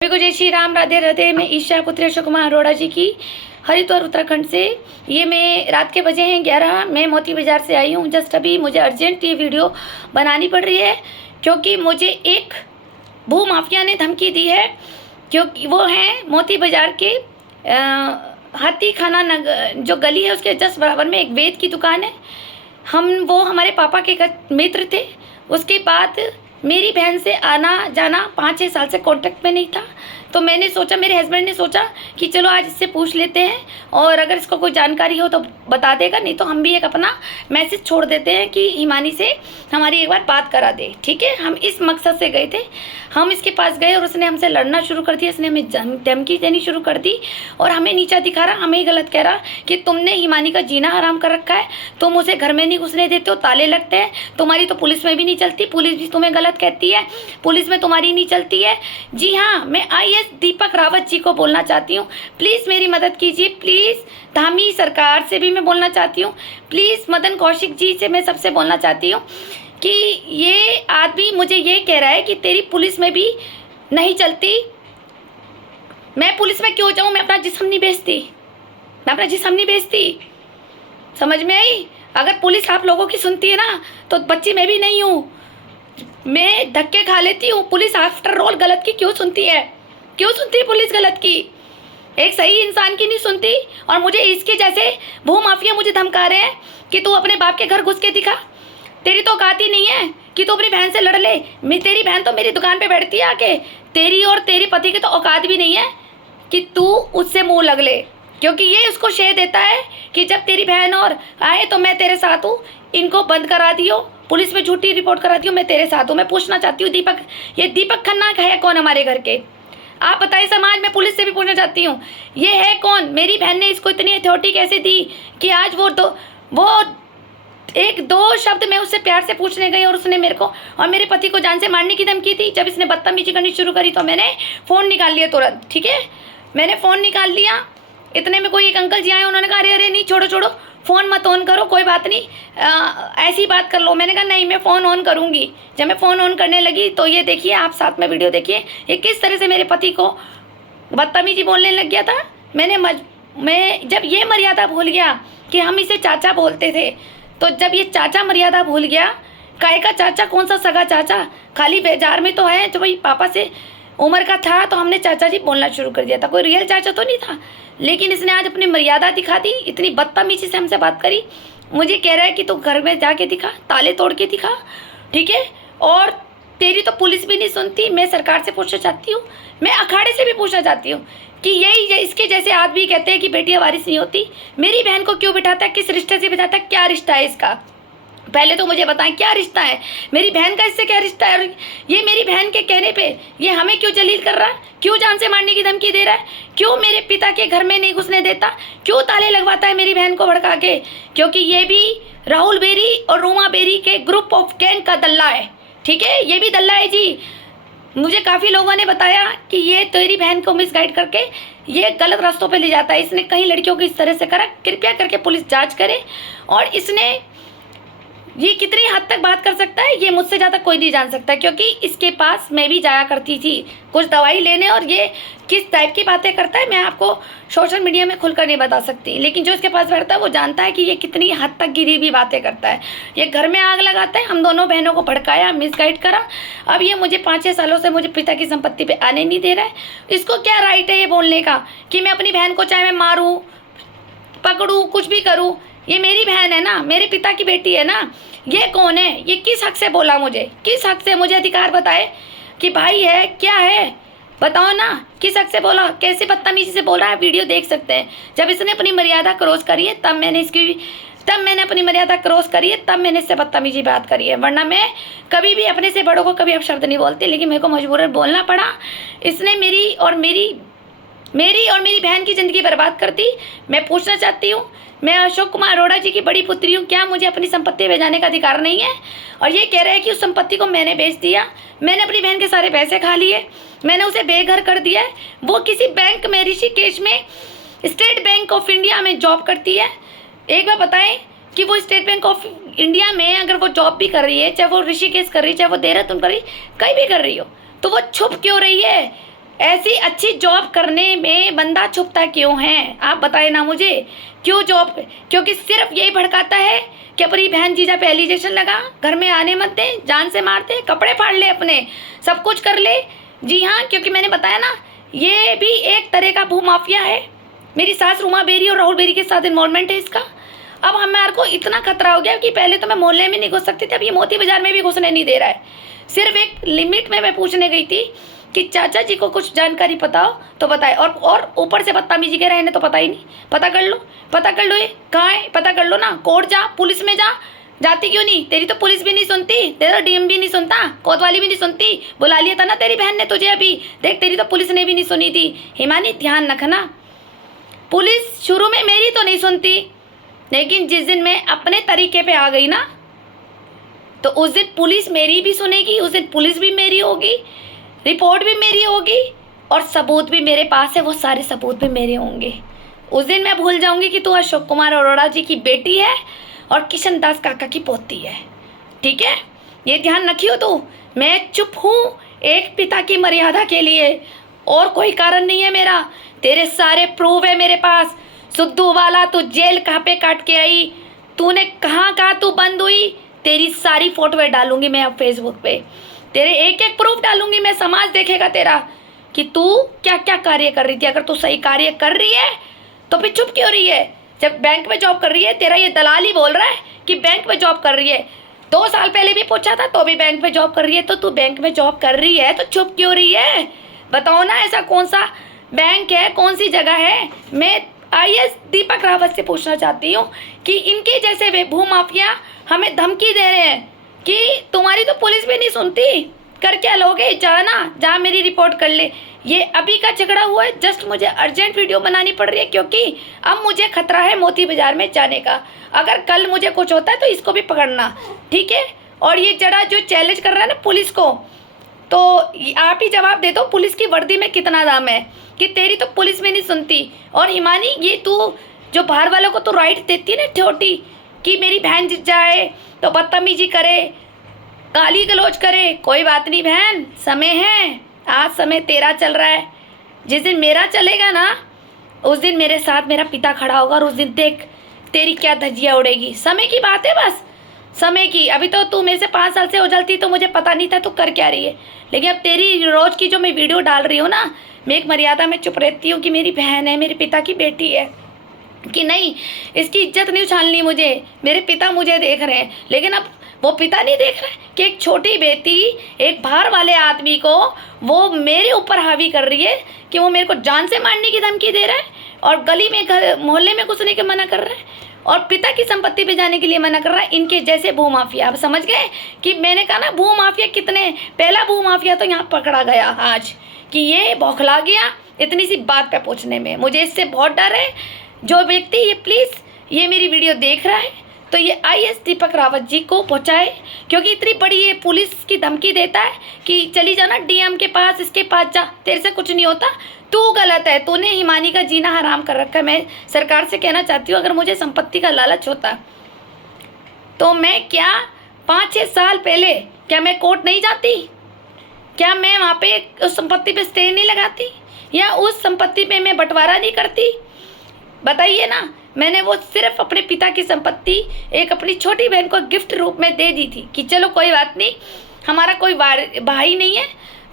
सभी को जय श्री राम, राधे राधे। मैं ईशा पुत्री अशोक कुमार अरोड़ा जी की हरिद्वार उत्तराखंड से। ये मैं रात के बजे हैं 11। मैं मोती बाज़ार से आई हूँ। जस्ट अभी मुझे अर्जेंट ये वीडियो बनानी पड़ रही है क्योंकि मुझे एक भू माफिया ने धमकी दी है। क्योंकि वो हैं मोती बाज़ार के हाथी खाना नगर जो गली है उसके जस्ट बराबर में एक वेद की दुकान है। वो हमारे पापा के मित्र थे। उसके बाद मेरी बहन से आना जाना 5-6 साल से कांटेक्ट में नहीं था, तो मैंने सोचा, मेरे हस्बैंड ने सोचा कि चलो आज इससे पूछ लेते हैं और अगर इसको कोई जानकारी हो तो बता देगा, नहीं तो हम भी एक अपना मैसेज छोड़ देते हैं कि हिमानी से हमारी एक बार बात करा दे। ठीक है, हम इस मकसद से गए थे। हम इसके पास गए और उसने हमसे लड़ना शुरू कर दिया। इसने हमें धमकी देनी शुरू कर दी और हमें नीचा दिखा रहा, हमें गलत कह रहा कि तुमने हिमानी का जीना हराम कर रखा है, तुम उसे घर में नहीं घुसने देते हो, ताले लगते हैं, तुम्हारी तो पुलिस में भी नहीं चलती, पुलिस भी तुम्हें गलत कहती है, पुलिस में तुम्हारी नहीं चलती है। जी हाँ, मैं IAS दीपक रावत जी को बोलना चाहती हूँ, प्लीज़ मेरी मदद कीजिए। प्लीज़ धामी सरकार से भी मैं बोलना चाहती हूँ। प्लीज़ मदन कौशिक जी से मैं सबसे बोलना चाहती हूँ कि ये आदमी मुझे ये कह रहा है कि तेरी पुलिस में भी नहीं चलती। मैं पुलिस में क्यों जाऊँ? मैं अपना जिस्म नहीं बेचती, मैं अपना जिस्म नहीं बेचती। समझ में आई? अगर पुलिस आप लोगों की सुनती है ना तो बच्ची मैं भी नहीं हूँ, मैं धक्के खा लेती हूँ। पुलिस आफ्टर ऑल गलत की क्यों सुनती है? क्यों सुनती है पुलिस गलत की? एक सही इंसान की नहीं सुनती। और मुझे इसके जैसे भू माफिया मुझे धमका रहे हैं कि तू अपने बाप के घर घुस के दिखा, तेरी तो औकात ही नहीं है कि तू अपनी बहन से लड़ ले। तेरी बहन तो मेरी दुकान पे बैठती है आके, तेरी और तेरे पति की तो औकात भी नहीं है कि तू उससे मुंह लग ले, क्योंकि ये उसको शेर देता है कि जब तेरी बहन और आए तो मैं तेरे साथ हूँ, इनको बंद करा दियो, पुलिस में झूठी रिपोर्ट करा दियो, मैं तेरे साथ हूँ। मैं पूछना चाहती हूँ दीपक, ये दीपक खन्ना है कौन हमारे घर के? आप बताइए समाज। में पुलिस से भी पूछना चाहती हूँ, ये है कौन? मेरी बहन ने इसको इतनी अथॉरिटी कैसे दी कि आज वो एक दो शब्द मैं उससे प्यार से पूछने गई और उसने मेरे को और मेरे पति को जान से मारने की धमकी थी। जब इसने बदतमीजी करनी शुरू करी तो मैंने फ़ोन निकाल लिया तुरंत। ठीक है, मैंने फ़ोन निकाल लिया। इतने में कोई एक अंकल जी आए, उन्होंने कहा अरे नहीं छोड़ो छोड़ो, फ़ोन मत ऑन करो, कोई बात नहीं, ऐसी बात कर लो। मैंने कहा नहीं, मैं फ़ोन ऑन करूँगी। जब मैं फ़ोन ऑन करने लगी तो ये देखिए, आप साथ में वीडियो देखिए, ये किस तरह से मेरे पति को बदतमीजी बोलने लग गया था। मैं जब ये मर्यादा भूल गया कि हम इसे चाचा बोलते थे, तो जब ये चाचा मर्यादा भूल गया, काय का चाचा, कौन सा सगा चाचा, खाली बाजार में तो है जो भाई पापा से उम्र का था तो हमने चाचा जी बोलना शुरू कर दिया था, कोई रियल चाचा तो नहीं था। लेकिन इसने आज अपनी मर्यादा दिखा दी, इतनी बदतमीजी से हमसे बात करी। मुझे कह रहा है कि तू घर में जाके दिखा, ताले तोड़ के दिखा। ठीक है, और तेरी तो पुलिस भी नहीं सुनती। मैं सरकार से पूछना चाहती हूँ, मैं अखाड़े से भी पूछना चाहती हूँ कि यही इसके जैसे आदमी कहते हैं कि बेटियां वारिस नहीं होती, मेरी बहन को क्यों बिठाता है? किस रिश्ते से बिठाता है? क्या रिश्ता है इसका? पहले तो मुझे बताएं क्या रिश्ता है? मेरी बहन का इससे क्या रिश्ता है? ये मेरी बहन के कहने पे ये हमें क्यों जलील कर रहा है? क्यों जान से मारने की धमकी दे रहा है? क्यों मेरे पिता के घर में नहीं घुसने देता? क्यों ताले लगवाता है मेरी बहन को भड़का के? क्योंकि ये भी राहुल बेरी और रोमा बेरी के ग्रुप ऑफ गैंग का दल्ला है। ठीक है, ये भी दल्ला है जी। मुझे काफ़ी लोगों ने बताया कि ये तेरी बहन को मिसगाइड करके ये गलत रास्तों पे ले जाता है, इसने कई लड़कियों को इस तरह से करा। कृपया करके पुलिस जांच करे और इसने ये कितनी हद तक बात कर सकता है ये मुझसे ज़्यादा कोई नहीं जान सकता, क्योंकि इसके पास मैं भी जाया करती थी कुछ दवाई लेने, और ये किस टाइप की बातें करता है मैं आपको सोशल मीडिया में खुलकर नहीं बता सकती। लेकिन जो इसके पास बैठता है वो जानता है कि ये कितनी हद तक गिरी हुई बातें करता है। ये घर में आग लगाता है, हम दोनों बहनों को भड़काया, मिसगाइड करा। अब ये मुझे 5-6 सालों से मुझे पिता की संपत्ति पर आने नहीं दे रहा है। इसको क्या राइट है ये बोलने का कि मैं अपनी बहन को चाहे मैं मारूँ, पकड़ूँ, कुछ भी करूँ? ये मेरी बहन है ना, मेरे पिता की बेटी है ना। ये कौन है? ये किस हक से बोला? मुझे किस हक से? मुझे अधिकार बताए कि भाई है क्या है, बताओ ना, किस हक से बोला? कैसे बदतमीजी से बोल रहा है? वीडियो देख सकते हैं। जब इसने अपनी मर्यादा क्रॉस करी है तब मैंने अपनी मर्यादा क्रॉस करी है, तब मैंने इससे बदतमीजी बात करी है, वरना मैं कभी भी अपने से बड़ों को कभी अपशब्द नहीं बोलती। लेकिन मेरे को मजबूरन बोलना पड़ा। इसने मेरी और मेरी बहन की ज़िंदगी बर्बाद कर दी। मैं पूछना चाहती हूँ, मैं अशोक कुमार अरोड़ा जी की बड़ी पुत्री हूँ, क्या मुझे अपनी संपत्ति बेचाने का अधिकार नहीं है? और ये कह रहे हैं कि उस संपत्ति को मैंने बेच दिया, मैंने अपनी बहन के सारे पैसे खा लिए, मैंने उसे बेघर कर दिया है। वो किसी बैंक में, ऋषिकेश में, स्टेट बैंक ऑफ इंडिया में जॉब करती है। एक बार बताएं कि वो स्टेट बैंक ऑफ इंडिया में अगर वो जॉब भी कर रही है, चाहे वो ऋषिकेश कर रही है, चाहे वो देहरादून कर रही, कहीं भी कर रही हो, तो वो छुप क्यों रही है? ऐसी अच्छी जॉब करने में बंदा छुपता क्यों है? आप बताएं ना मुझे, क्यों जॉब? क्योंकि सिर्फ यही भड़काता है कि अपनी बहन जीजा पे एलिगेशन लगा, घर में आने मत दे, जान से मार दे, कपड़े फाड़ ले अपने, सब कुछ कर ले। जी हाँ, क्योंकि मैंने बताया ना, ये भी एक तरह का भूमाफिया है। मेरी सास रूमा बेरी और राहुल बेरी के साथ इन्वॉल्वमेंट है इसका। अब हमारे को इतना खतरा हो गया कि पहले तो मैं मोहल्ले में नहीं घुस सकती थी, अब ये मोती बाजार में भी घुसने नहीं दे रहा है। सिर्फ एक लिमिट में मैं पूछने गई थी कि चाचा जी को कुछ जानकारी पता हो तो बताए, और ऊपर से बदतमीजी के रहने तो पता ही नहीं। पता कर लो ये कहाँ है, पता कर लो ना। कोर्ट जा, पुलिस में जा, जाती क्यों नहीं? तेरी तो पुलिस भी नहीं सुनती, तेरा डीएम भी नहीं सुनता, कोतवाली भी नहीं सुनती। बुला लिया था ना तेरी बहन ने तुझे अभी, देख तेरी तो पुलिस ने भी नहीं सुनी थी। हिमानी ध्यान रखना, पुलिस शुरू में मेरी तो नहीं सुनती, लेकिन जिस दिन मैं अपने तरीके पे आ गई ना, तो उस दिन पुलिस मेरी भी सुनेगी, उस दिन पुलिस भी मेरी होगी, रिपोर्ट भी मेरी होगी, और सबूत भी मेरे पास है, वो सारे सबूत भी मेरे होंगे। उस दिन मैं भूल जाऊंगी कि तू अशोक कुमार अरोड़ा जी की बेटी है और किशन दास काका की पोती है। ठीक है, ये ध्यान रखियो तू। मैं चुप हूँ एक पिता की मर्यादा के लिए, और कोई कारण नहीं है मेरा। तेरे सारे प्रूफ है मेरे पास। सुद्धू वाला तू जेल कहाँ पे काट के आई, तूने कहाँ तू बंद हुई, तेरी सारी फोटोएं डालूंगी मैं अब फेसबुक पे, तेरे एक एक प्रूफ डालूंगी मैं। समाज देखेगा तेरा कि तू क्या क्या कार्य कर रही थी। अगर तू सही कार्य कर रही है तो फिर चुप क्यों रही है? जब बैंक में जॉब कर रही है, तेरा ये दलाल ही बोल रहा है कि बैंक में जॉब कर रही है। 2 साल पहले भी पूछा था तो भी बैंक में जॉब कर रही है। तो तू बैंक में जॉब कर रही है तो चुप क्यों रही है? बताओ ना, ऐसा कौन सा बैंक है, कौन सी जगह है? मैं आईएएस दीपक रावत से पूछना चाहती हूँ कि इनके जैसे वे भूमाफिया हमें धमकी दे रहे हैं कि तुम्हारी तो पुलिस भी नहीं सुनती, कर क्या लोगे? जाना, जा मेरी रिपोर्ट कर ले। ये अभी का झगड़ा हुआ है, जस्ट मुझे अर्जेंट वीडियो बनानी पड़ रही है क्योंकि अब मुझे खतरा है मोती बाजार में जाने का। अगर कल मुझे कुछ होता है तो इसको भी पकड़ना, ठीक है? और ये जरा जो चैलेंज कर रहा है ना पुलिस को, तो आप ही जवाब दे दो, पुलिस की वर्दी में कितना दाम है कि तेरी तो पुलिस में नहीं सुनती। और हिमानी, ये तू जो बाहर वालों को तो राइट देती है ना छोटी, कि मेरी बहन जित जाए तो बदतमीजी करे, गाली गलौज करे, कोई बात नहीं बहन, समय है, आज समय तेरा चल रहा है। जिस दिन मेरा चलेगा ना, उस दिन मेरे साथ मेरा पिता खड़ा होगा और उस दिन देख तेरी क्या धज्जियाँ उड़ेगी। समय की बात है, बस समय की। अभी तो तू मेरे से 5 साल से हो जलती तो मुझे पता नहीं था तू कर क्या रही है, लेकिन अब तेरी रोज की जो मैं वीडियो डाल रही हूँ ना, मैं एक मर्यादा में चुप रहती हूँ कि मेरी बहन है, मेरे पिता की बेटी है, कि नहीं इसकी इज्जत नहीं उछालनी मुझे, मेरे पिता मुझे देख रहे हैं। लेकिन अब वो पिता नहीं देख रहे कि एक छोटी बेटी एक बाहर वाले आदमी को वो मेरे ऊपर हावी कर रही है, कि वो मेरे को जान से मारने की धमकी दे रहा है और गली में घर मोहल्ले में घुसने के मना कर रहा है और पिता की संपत्ति पे जाने के लिए मना कर रहा है। इनके जैसे भूमाफिया, आप समझ गए कि मैंने कहा ना भूमाफिया कितने, पहला भूमाफिया तो यहाँ पकड़ा गया आज, कि ये बौखला गया इतनी सी बात पे पूछने में। मुझे इससे बहुत डर है। जो व्यक्ति ये प्लीज़ ये मेरी वीडियो देख रहा है तो ये आईएएस दीपक रावत जी को पहुंचाए, क्योंकि इतनी बड़ी ये पुलिस की धमकी देता है कि चली जाना डीएम के पास, इसके पास जा, तेरे से कुछ नहीं होता, तू गलत है, तूने हिमानी का जीना हराम कर रखा है। मैं सरकार से कहना चाहती हूँ, अगर मुझे संपत्ति का लालच होता तो मैं क्या 5-6 साल पहले क्या मैं कोर्ट नहीं जाती? क्या मैं वहाँ पे उस संपत्ति पे स्टे नहीं लगाती, या उस संपत्ति पे मैं बंटवारा नहीं करती? बताइए ना। मैंने वो सिर्फ अपने पिता की संपत्ति एक अपनी छोटी बहन को गिफ्ट रूप में दे दी थी कि चलो कोई बात नहीं, हमारा कोई भाई नहीं है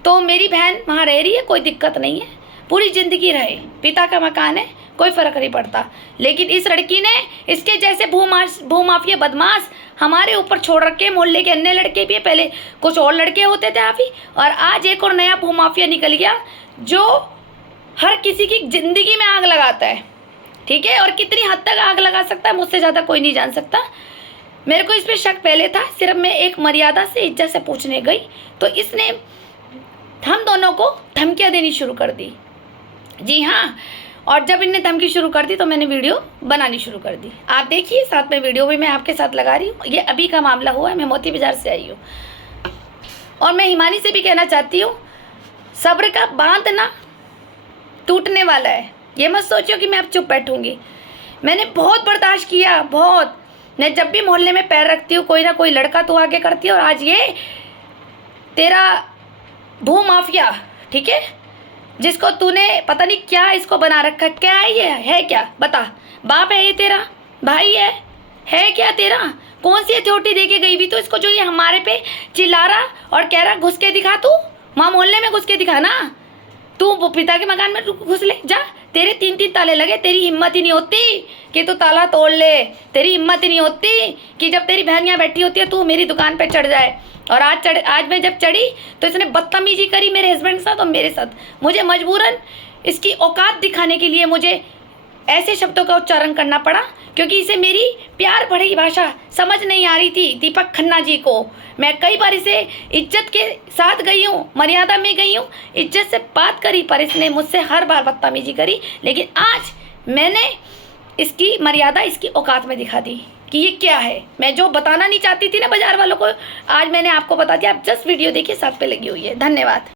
तो मेरी बहन वहाँ रह रही है, कोई दिक्कत नहीं है, पूरी ज़िंदगी रहे, पिता का मकान है, कोई फ़र्क नहीं पड़ता। लेकिन इस लड़की ने इसके जैसे भूमाफिया बदमाश हमारे ऊपर छोड़ रखे। मोहल्ले के अन्य लड़के भी है, पहले कुछ और लड़के होते थे अभी, और आज एक और नया भूमाफिया निकल गया जो हर किसी की ज़िंदगी में आग लगाता है। ठीक है, और कितनी हद तक आग लगा सकता है मुझसे ज़्यादा कोई नहीं जान सकता। मेरे को इस पर शक पहले था, सिर्फ मैं एक मर्यादा से इज्जत से पूछने गई तो इसने हम दोनों को धमकियाँ देनी शुरू कर दी। जी हाँ, और जब इनने धमकी शुरू कर दी तो मैंने वीडियो बनानी शुरू कर दी। आप देखिए, साथ में वीडियो भी मैं आपके साथ लगा रही हूँ। ये अभी का मामला हुआ है, मैं मोती बाजार से आई हूँ। और मैं हिमानी से भी कहना चाहती हूँ, सब्र का बांध ना टूटने वाला है। ये मत सोचो कि मैं अब चुप बैठूंगी। मैंने बहुत बर्दाश्त किया, बहुत। मैं जब भी मोहल्ले में पैर रखती हूँ कोई ना कोई लड़का तो आगे करती है, और आज ये तेरा भूमाफिया, ठीक है, जिसको तूने पता नहीं क्या इसको बना रखा है। क्या है ये, है क्या बता? बाप है ये तेरा? भाई है क्या तेरा? कौन सी अथॉरिटी दे के गई भी तो इसको, जो ये हमारे पे चिल्ला रहा और कह रहा घुस के दिखा, तू वहाँ मोहल्ले में घुस के दिखा ना, तू वो पिता के मकान में घुस ले जा। तेरे 3-3 ताले लगे, तेरी हिम्मत ही नहीं होती कि तू ताला तोड़ ले। तेरी हिम्मत ही नहीं होती कि जब तेरी बहन यहाँ बैठी होती है तू मेरी दुकान पे चढ़ जाए। और आज मैं जब चढ़ी तो इसने बदतमीजी करी मेरे हस्बैंड के साथ और मेरे साथ। मुझे मजबूरन इसकी औकात दिखाने के लिए मुझे ऐसे शब्दों का उच्चारण करना पड़ा, क्योंकि इसे मेरी प्यार भरी भाषा समझ नहीं आ रही थी। दीपक खन्ना जी को मैं कई बार इसे इज्जत के साथ गई हूँ, मर्यादा में गई हूँ, इज्जत से बात करी, पर इसने मुझसे हर बार बदतमीजी करी। लेकिन आज मैंने इसकी मर्यादा इसकी औकात में दिखा दी कि ये क्या है। मैं जो बताना नहीं चाहती थी ना बाजार वालों को, आज मैंने आपको बता दिया। आप जस्ट वीडियो देखिए, साथ पे लगी हुई है। धन्यवाद।